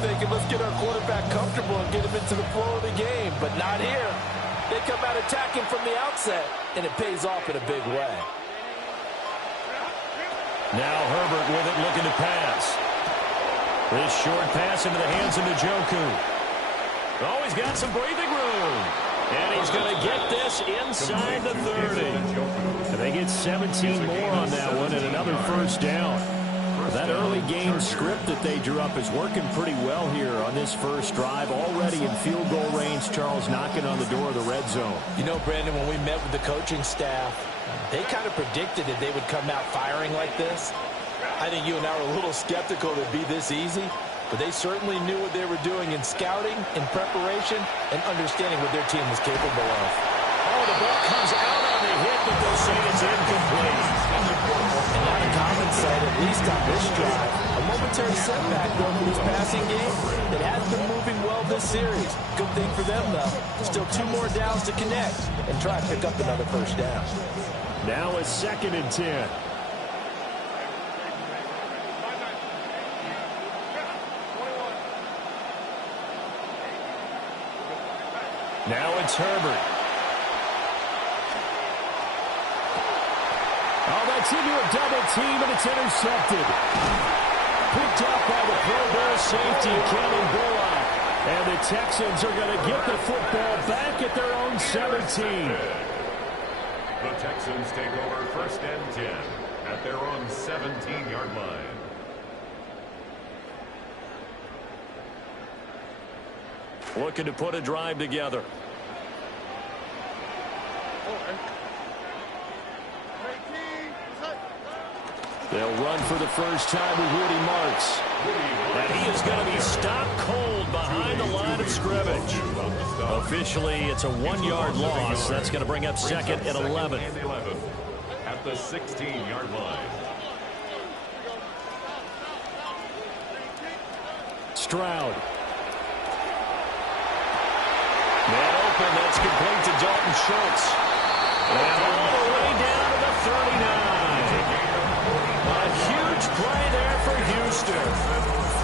thinking, let's get our quarterback comfortable and get him into the flow of the game. But not here. They come out attacking from the outset, and it pays off in a big way. Now Herbert with it, looking to pass. This short pass into the hands of Njoku. Oh, he's got some breathing room. And he's going to get this inside the 30. And they get 17 more on that one and another first down. That early game script that they drew up is working pretty well here on this first drive. Already in field goal range, Charles, knocking on the door of the red zone. You know, Brandon, when we met with the coaching staff, they kind of predicted that they would come out firing like this. I think you and I were a little skeptical that it'd be this easy, but they certainly knew what they were doing in scouting, in preparation, and understanding what their team was capable of. Oh, the ball comes out on the hit, but they'll say it's incomplete. And not a common sight, at least on this drive. A momentary setback though for this passing game that has been moving well this series. Good thing for them, though. Still 2 more downs to connect and try to pick up another first down. Now it's 2nd and 10. Now it's Herbert. Oh, that's into a double team, and it's intercepted. Picked up by the Pro Bowl safety, Kevin Bullock. And the Texans are going to get the football back at their own 17. The Texans take over 1st and 10 at their own 17-yard line. Looking to put a drive together. They'll run for the first time with Woody Marks. And he is going to be stopped cold behind the line of scrimmage. Officially, it's a 1-yard loss. That's going to bring up 2nd and 11. At the 16-yard line. Stroud. Man open, that's complete to Dalton Schultz. And all the way down to the 39. A huge play there for Houston.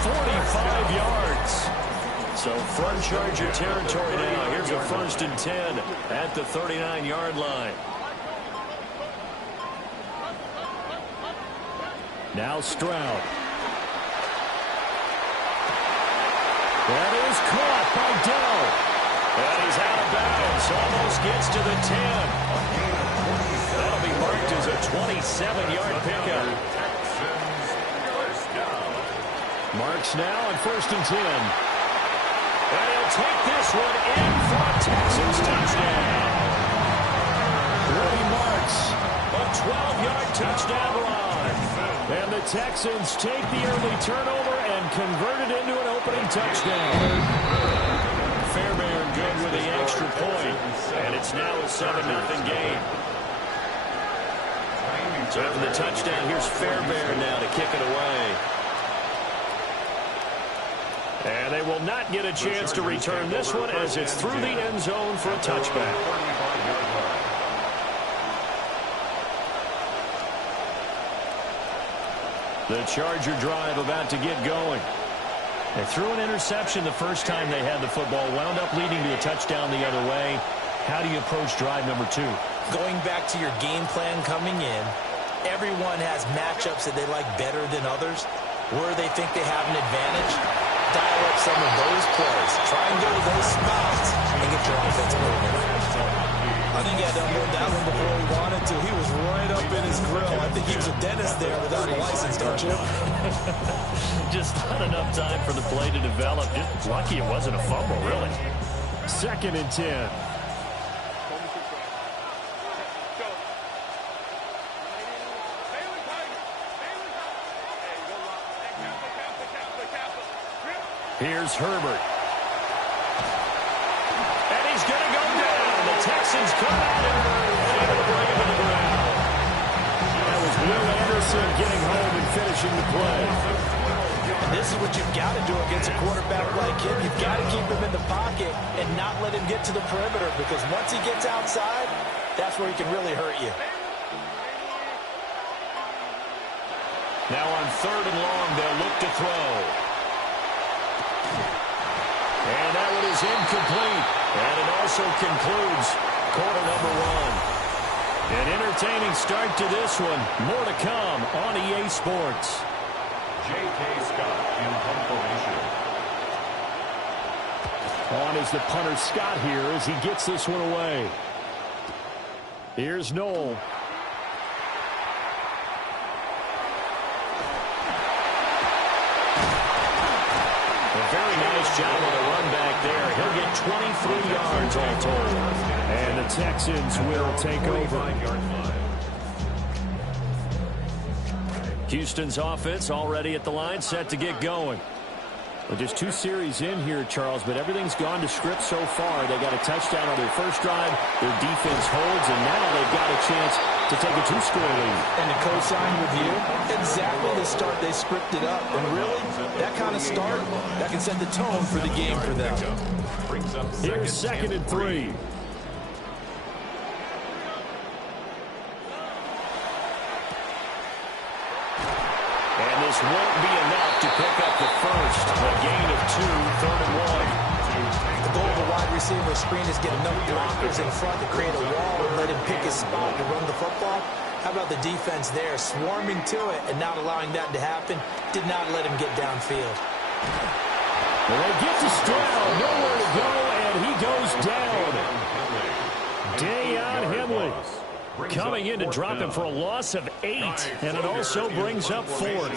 45 yards. So front Charger territory now. Here's a 1st and 10 at the 39-yard line. Now Stroud. That is caught by Dell. And he's out of bounds. Almost gets to the 10. That'll be marked as a 27-yard pickup. Marks now on 1st and 10. And he'll take this one in for a Texans touchdown. Woody Marks, a 12-yard touchdown run. And the Texans take the early turnover and convert it into an opening touchdown. Fairbairn good with the extra point, and it's now a 7-0 game. So after the touchdown, here's Fairbairn now to kick it away. And they will not get a chance to return this one as it's through the end zone for a touchback. The Charger drive about to get going. They threw an interception the first time they had the football, wound up leading to a touchdown the other way. How do you approach drive number 2? Going back to your game plan coming in, everyone has matchups that they like better than others, where they think they have an advantage. Dial up some of those plays. Try and go to those spots and get your offense moving. I think he had to unload that one before he wanted to. He was right up in his grill. I think he was a dentist there without a license, don't you? Just not enough time for the play to develop. Just lucky it wasn't a fumble, really. 2nd and 10. Here's Herbert. And he's going to go down. The Texans come out and able to bring him to the ground. That was Will Anderson getting home and finishing the play. And this is what you've got to do against a quarterback like him. You've got to keep him in the pocket and not let him get to the perimeter, because once he gets outside, that's where he can really hurt you. Now on 3rd and long, they'll look to throw. And that one is incomplete. And it also concludes quarter number one. An entertaining start to this one. More to come on EA Sports. J.K. Scott in punt formation. On is the punter Scott here as he gets this one away. Here's Noel. A very nice job on the run back there. He'll get 23 yards all told. And the Texans will take over. Houston's offense already at the line, set to get going. Well, just 2 series in here, Charles, but everything's gone to script so far. They got a touchdown on their first drive. Their defense holds, and now they've got a chance to take a 2-score lead. And to co-sign with you, exactly the start they scripted up. And really, that kind of start, that can set the tone for the game for them. Here's second and 3. And this won't be enough to pick up the first. A gain of 2, 3rd and 1. The goal of a wide receiver screen is get enough blockers in front to create a wall and let him pick his spot to run the football. How about the defense there, swarming to it and not allowing that to happen? Did not let him get downfield. Well, they get to Stroud, nowhere to go, and he goes down. Dayon Henley coming in to drop him for a loss of 8, and it also brings up 4th.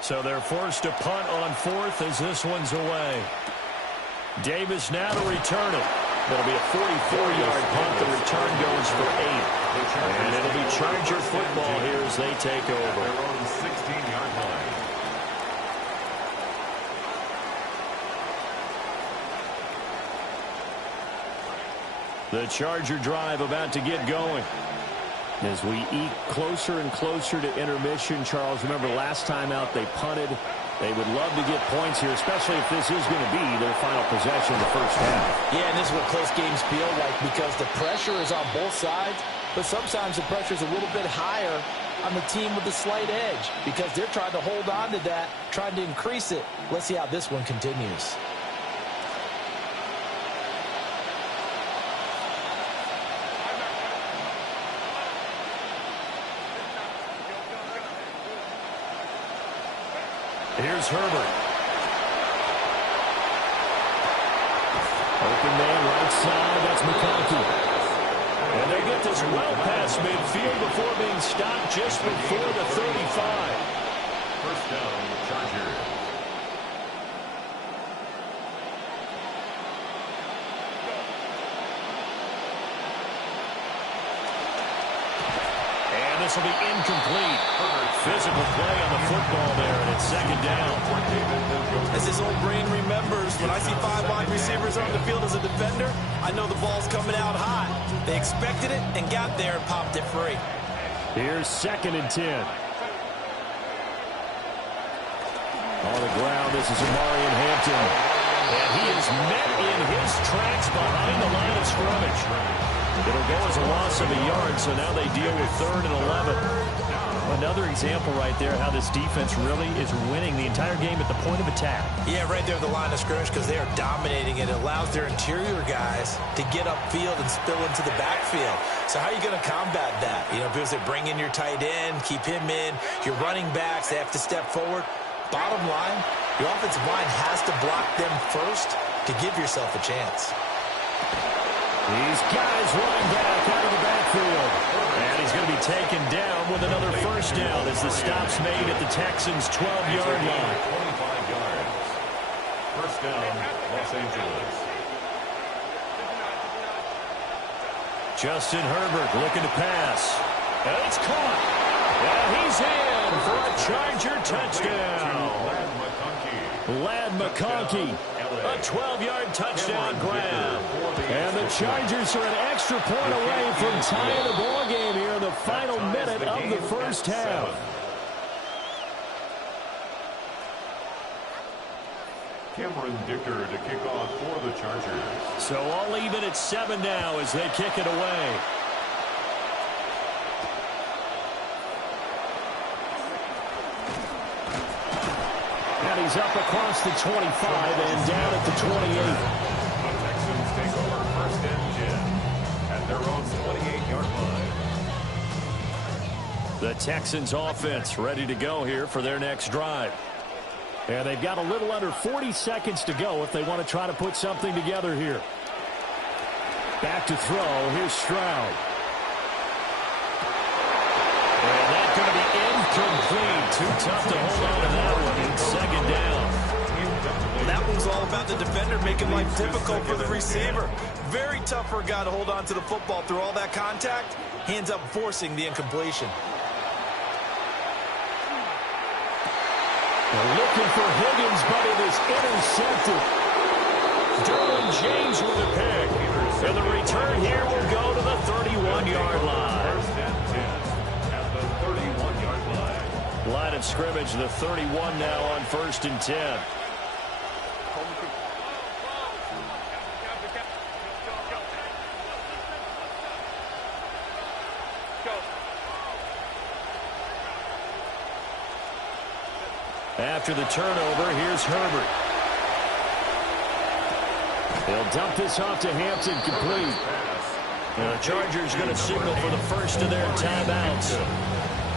So they're forced to punt on 4th as this one's away. Davis now to return it. That'll be a 44-yard punt. The return goes for 8. And it'll be Charger football here as they take over. They're on the 16-yard line. The Charger drive about to get going. As we eke closer and closer to intermission, Charles, remember last time out they punted. They would love to get points here, especially if this is going to be their final possession in the first half. Yeah, and this is what close games feel like because the pressure is on both sides, but sometimes the pressure is a little bit higher on the team with the slight edge because they're trying to hold on to that, trying to increase it. Let's see how this one continues. Here's Herbert. Open man right side. That's McConkey. And they get this well past midfield before being stopped just before the 35. First down, Chargers. And this will be incomplete. Physical play on the football there, and it's second down. As his old brain remembers, when I see 5 wide receivers on the field as a defender, I know the ball's coming out hot. They expected it and got there and popped it free. Here's second and 10. On the ground, this is Amarian Hampton. And he is met in his tracks behind the line of scrimmage. It'll go as a loss of a yard, so now they deal with 3rd and 11. Another example right there how this defense really is winning the entire game at the point of attack. Yeah, right there at the line of scrimmage because they are dominating it. It allows their interior guys to get upfield and spill into the backfield. So how are you going to combat that? You know, because they bring in your tight end, keep him in. Your running backs, they have to step forward. Bottom line, your offensive line has to block them first to give yourself a chance. These guys running back out of the backfield. And he's going to be taken down with another first down as the stop's made at the Texans' 12-yard line. 25 yards. First down, Los Angeles. Justin Herbert looking to pass. And it's caught. And he's in for a Charger touchdown. Lad McConkey. A 12-yard touchdown grab. And the Chargers are an extra point away from tying the ball game here in the final minute of the first half. Cameron Dicker to kick off for the Chargers. So all even at 7 now as they kick it away. And he's up across the 25 and down at the 28. The Texans take over 1st and 10 at their own 28-yard line. The Texans offense ready to go here for their next drive. And they've got a little under 40 seconds to go if they want to try to put something together here. Back to throw. Here's Stroud. And that's going to be incomplete. Too tough to hold on to that one. It's 2nd down. That one's all about the defender making life difficult for the receiver. Very tough for a guy to hold on to the football through all that contact. Hands up, forcing the incompletion. They're looking for Higgins, but it is intercepted. Derwin James with a pick. And the return here will go to the 31-yard line. 1st and 10 at the 31-yard line. Line of scrimmage, the 31 now on 1st and 10. After the turnover, here's Herbert. They'll dump this off to Hampton, complete. And the Chargers going to signal for the first of their timeouts,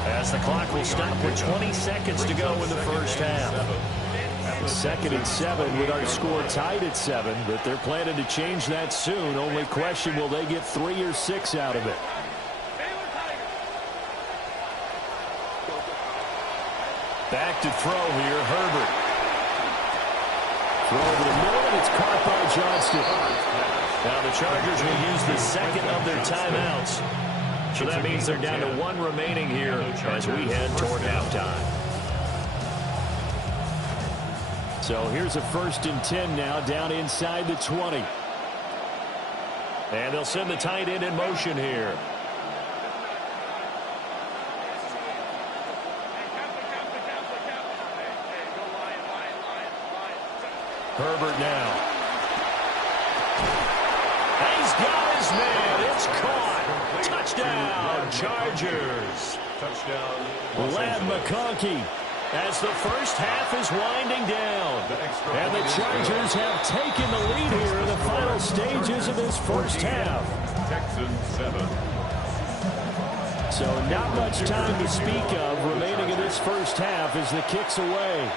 as the clock will stop with 20 seconds to go in the first half. 2nd and 7 with our score tied at 7, but they're planning to change that soon. Only question, will they get 3 or 6 out of it? Back to throw here, Herbert. Throw over the middle, and it's caught by Johnston. Now the Chargers will use the 2nd of their timeouts. So that means they're down to 1 remaining here as we head toward halftime. So here's a 1st and 10 now, down inside the 20. And they'll send the tight end in motion here. Herbert now. He's got his man. It's caught. Touchdown, Chargers. Touchdown. Ladd McConkey, as the first half is winding down. And the Chargers have taken the lead here in the final stages of this first half. Texans 7. So not much time to speak of remaining in this first half as the kick's away.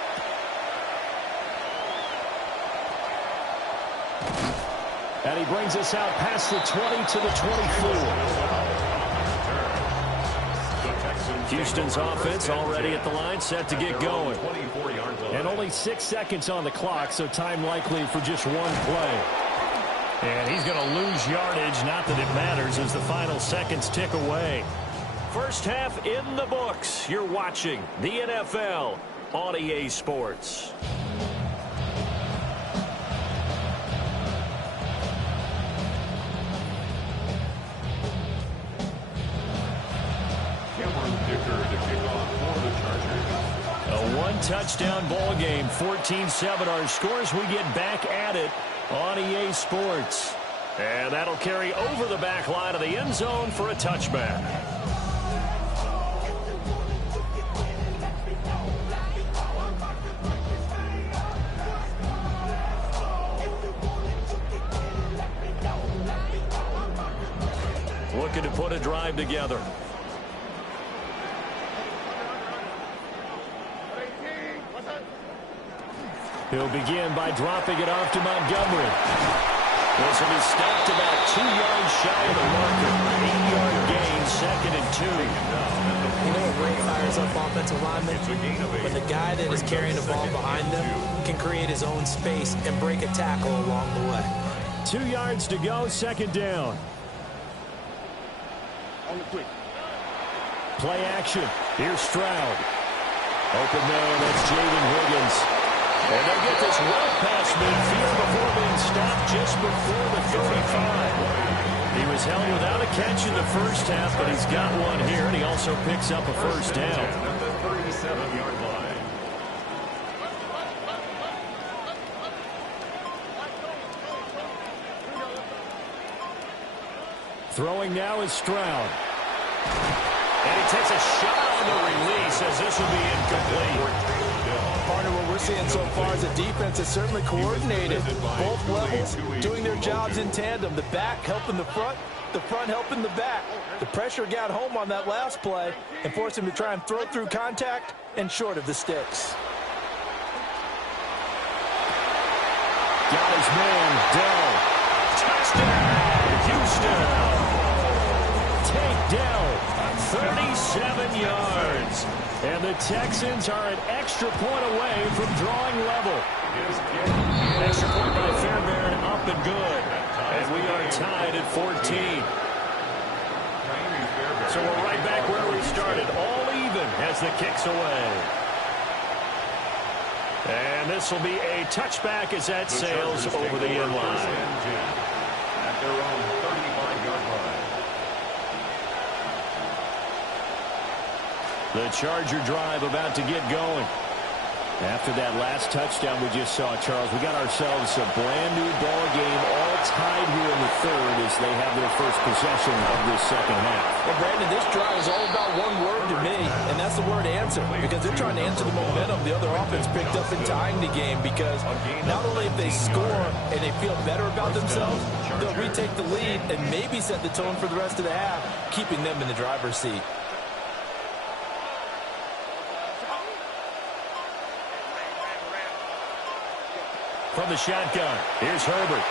And he brings us out past the 20 to the 24. Houston's offense already at the line, set to get going. And only 6 seconds on the clock, so time likely for just one play. And he's going to lose yardage, not that it matters, as the final seconds tick away. First half in the books. You're watching the NFL on EA Sports. A one-touchdown ball game, 14-7 our scores. We get back at it on EA Sports. And that'll carry over the back line of the end zone for a touchback. Looking to put a drive together. He'll begin by dropping it off to Montgomery. This will be stopped about 2 yards shy of the marker. 8-yard gain, 2nd and 2. You know what really fires up offensive linemen? When the guy that is carrying the ball behind them can create his own space and break a tackle along the way. 2 yards to go, 2nd down. On the quick. Play action. Here's Stroud. Open man, that's Jaden Higgins. And they'll get this well past midfield before being stopped just before the 35. He was held without a catch in the first half, but he's got one here, and he also picks up a first down. At the 37-yard line. Throwing now is Stroud. And he takes a shot on the release as this will be incomplete. Warner, what we're seeing so far is a defense that's certainly coordinated. Both levels doing their jobs in tandem. The back helping the front helping the back. The pressure got home on that last play and forced him to try and throw through contact and short of the sticks. Got his man, Dell. Touchdown, Houston. Takedown, 37 yards. And the Texans are an extra point away from drawing level. Extra point by Fairbairn, up and good. And we are tied at 14. So we're right back where we started, all even as the kick's away. And this will be a touchback as that sails over the end line. At their own 35-yard line. The Charger drive about to get going. After that last touchdown we just saw, Charles, we got ourselves a brand-new ball game, all tied here in the third as they have their first possession of this second half. Well, Brandon, this drive is all about one word to me, and that's the word answer, because they're trying to answer the momentum the other offense picked up in tying the game, because not only if they score and they feel better about themselves, they'll retake the lead and maybe set the tone for the rest of the half, keeping them in the driver's seat. From the shotgun, here's Herbert.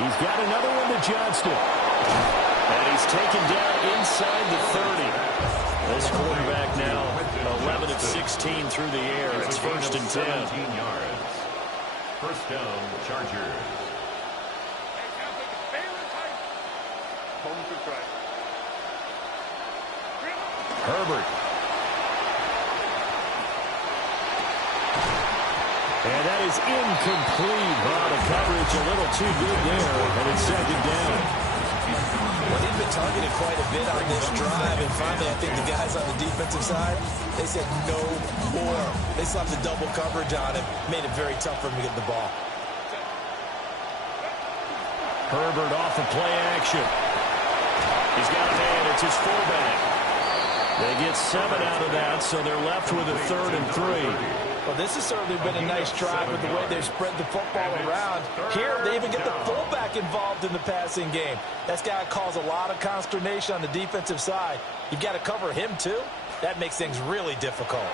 He's got another one to Johnston. And he's taken down inside the 30. This quarterback now 11 of 16 through the air. It's first and 10. 17 yards. First down, Chargers. Herbert. And that is incomplete. Oh, the coverage a little too good there, and it's second down. Well, he's been targeted quite a bit on this drive, and finally I think the guys on the defensive side, they said no more. They slapped the double coverage on him, made it very tough for him to get the ball. Herbert off of play action. He's got a man. It's his fullback. They get 7 out of that, so they're left with a 3rd and 3. Well, this has certainly been a nice drive with the way they've spread the football around. Here, they even get the fullback involved in the passing game. That's got to cause a lot of consternation on the defensive side. You've got to cover him, too. That makes things really difficult.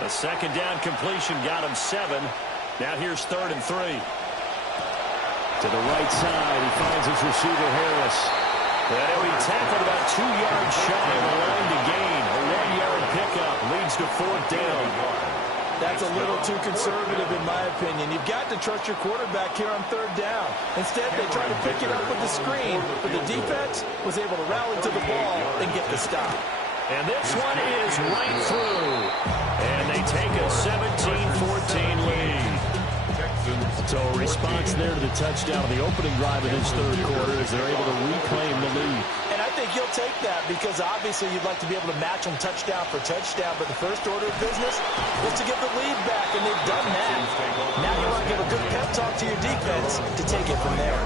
The second down completion got him 7. Now here's 3rd and 3. To the right side, he finds his receiver, Harris. And he'll be tackled about 2 yards shy of the line to gain. A 1-yard pickup leads to 4th down. That's a little too conservative in my opinion. You've got to trust your quarterback here on 3rd down. Instead, they try to pick it up with the screen, but the defense was able to rally to the ball and get the stop. And this one is right through. And they take a 17-14 lead. So a response there to the touchdown of the opening drive of this third quarter as they're able to reclaim the lead. And I think you'll take that because obviously you'd like to be able to match them touchdown for touchdown, but the first order of business was to get the lead back, and they've done that. Now you want to give a good pep talk to your defense to take it from there.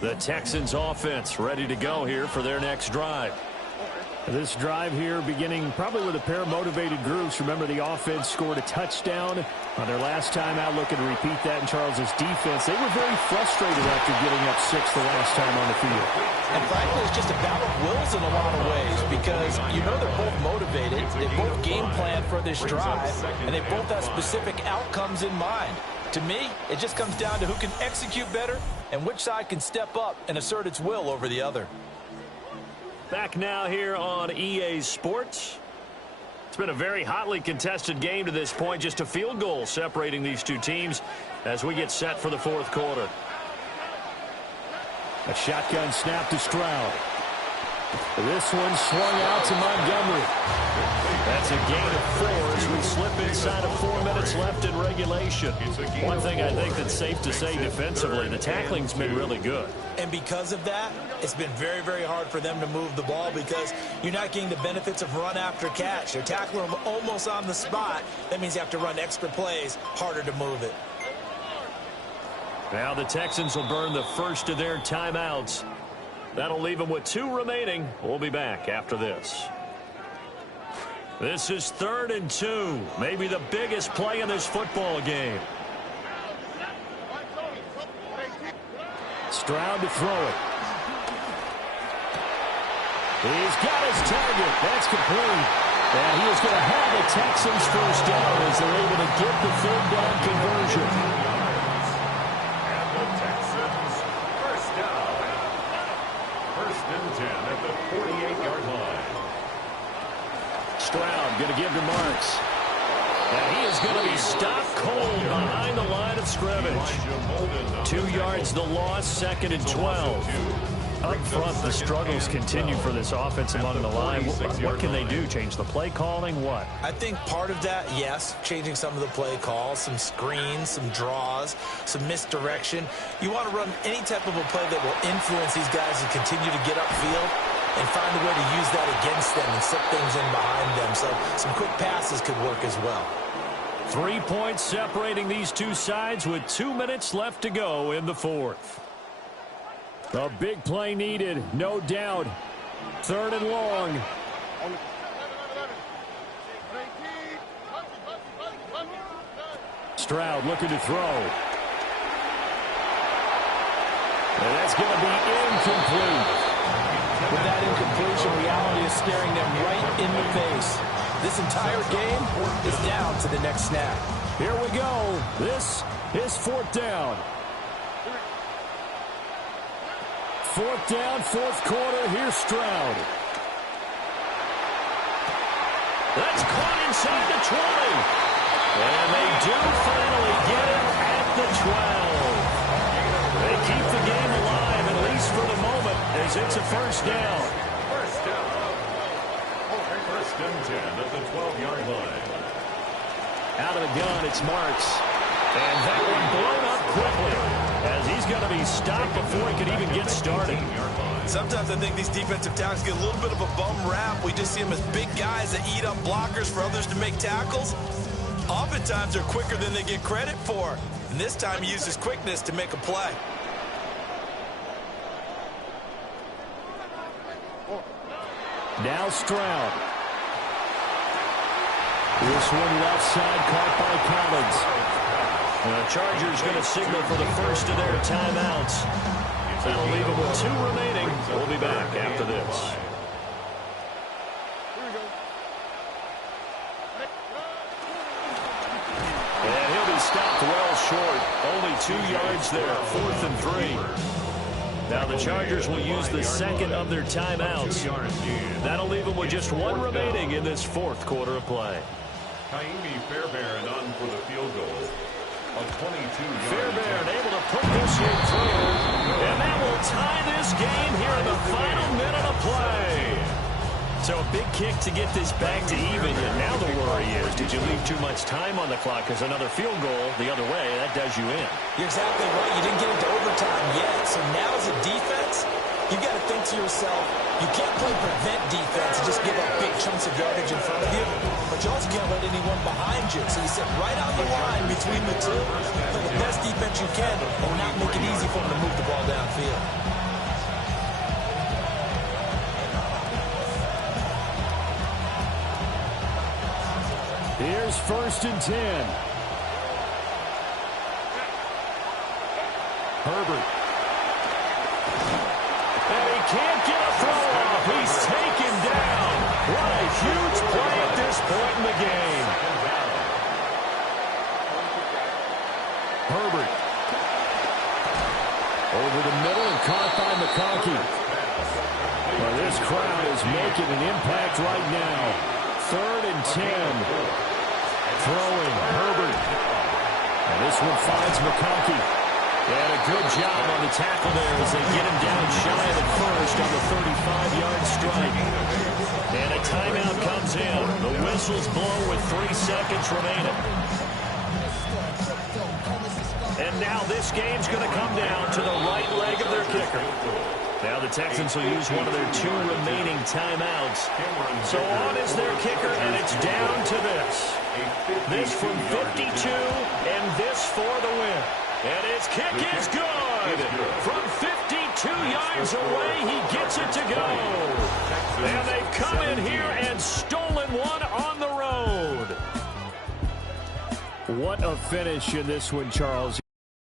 The Texans offense ready to go here for their next drive. This drive here beginning probably with a pair of motivated groups. Remember, the offense scored a touchdown on their last time out. Looking to repeat that in Charles's defense. They were very frustrated after getting up 6 the last time on the field. And frankly, it's just a battle of wills in a lot of ways because you know they're both motivated. They both game plan for this drive, and they both have specific outcomes in mind. To me, it just comes down to who can execute better and which side can step up and assert its will over the other. Back now here on EA Sports. It's been a very hotly contested game to this point. Just a field goal separating these two teams as we get set for the fourth quarter. A shotgun snap to Stroud. This one swung out to Montgomery. That's a gain of 4 as we slip inside of 4 minutes left in regulation. One thing I think that's safe to say defensively, the tackling's been really good. And because of that, it's been very, very hard for them to move the ball because you're not getting the benefits of run after catch. They're tackling them almost on the spot. That means you have to run extra plays, harder to move it. Now the Texans will burn the first of their timeouts. That'll leave them with 2 remaining. We'll be back after this. This is 3rd and 2. Maybe the biggest play in this football game. Stroud to throw it. He's got his target. That's complete. And he is going to have the Texans first down as they're able to get the 3rd down conversion. And the Texans first down. 1st and 10 at the 48-yard line. Stroud going to give to Marks. And he is going to be stopped cold behind the line of scrimmage. 2 yards the loss, 2nd and 12. Up front, the struggles continue for this offense among the line. What can they do? Change the play calling? What? I think part of that, yes, changing some of the play calls, some screens, some draws, some misdirection. You want to run any type of a play that will influence these guys to continue to get upfield and find a way to use that against them and slip things in behind them. So some quick passes could work as well. 3 points separating these two sides with 2 minutes left to go in the 4th. A big play needed, no doubt. 3rd and long. Stroud looking to throw. And that's going to be incomplete. With that incompletion, reality is staring them right in the face. This entire game is down to the next snap. Here we go. This is 4th down. 4th down, 4th quarter. Here's Stroud. That's caught inside the 20. And they do finally get it at the 12. They keep the game alive, at least for the moment, as it's a first down. First down. 1st and 10 at the 12-yard line. Out of the gun, it's Marks. And that one blown up quickly, as he's going to be stopped before he can even get started. Sometimes I think these defensive tackles get a little bit of a bum rap. We just see them as big guys that eat up blockers for others to make tackles. Oftentimes they're quicker than they get credit for. And this time he uses quickness to make a play. Now Stroud. This one left side caught by Collins. The Chargers going to signal for the first of their timeouts. That'll leave them with 2 remaining. We'll be back after this. And he'll be stopped well short. Only 2 yards there. 4th and 3. Now the Chargers will use the second of their timeouts. That'll leave them with just 1 remaining in this 4th quarter of play. Kaimi Fairbairn on for the field goal. A 22-yard. Fairbairn able to put this one through. And that will tie this game here in the final minute of play. So a big kick to get this back to even. And now the worry is, did you leave too much time on the clock? Because another field goal the other way, that does you in. You're exactly right. You didn't get into overtime yet. So now as a defense, you've got to think to yourself, you can't play prevent defense and just give up big chunks of yardage in front of you. But you also can't let anyone behind you. So you sit right on the line between the two. Play the best defense you can and not make it easy for them to move the ball downfield. Here's 1st and 10. Herbert. And he can't get a throw off. He's taken down. What a huge play at this point in the game. Herbert. Over the middle and caught by McConkey. Well, this crowd is making an impact right now. 3rd and 10. Throwing Herbert. And this one finds McConkey. And a good job on the tackle there as they get him down shy of the first on the 35-yard strike. And a timeout comes in. The whistles blow with 3 seconds remaining. And now this game's going to come down to the right leg of their kicker. Now the Texans will use one of their 2 remaining timeouts. So on is their kicker, and it's down to this. This from 52, and this for the win. And his kick is good. From 52 yards away, he gets it to go. And they've come in here and stolen one on the road. What a finish in this one, Charles.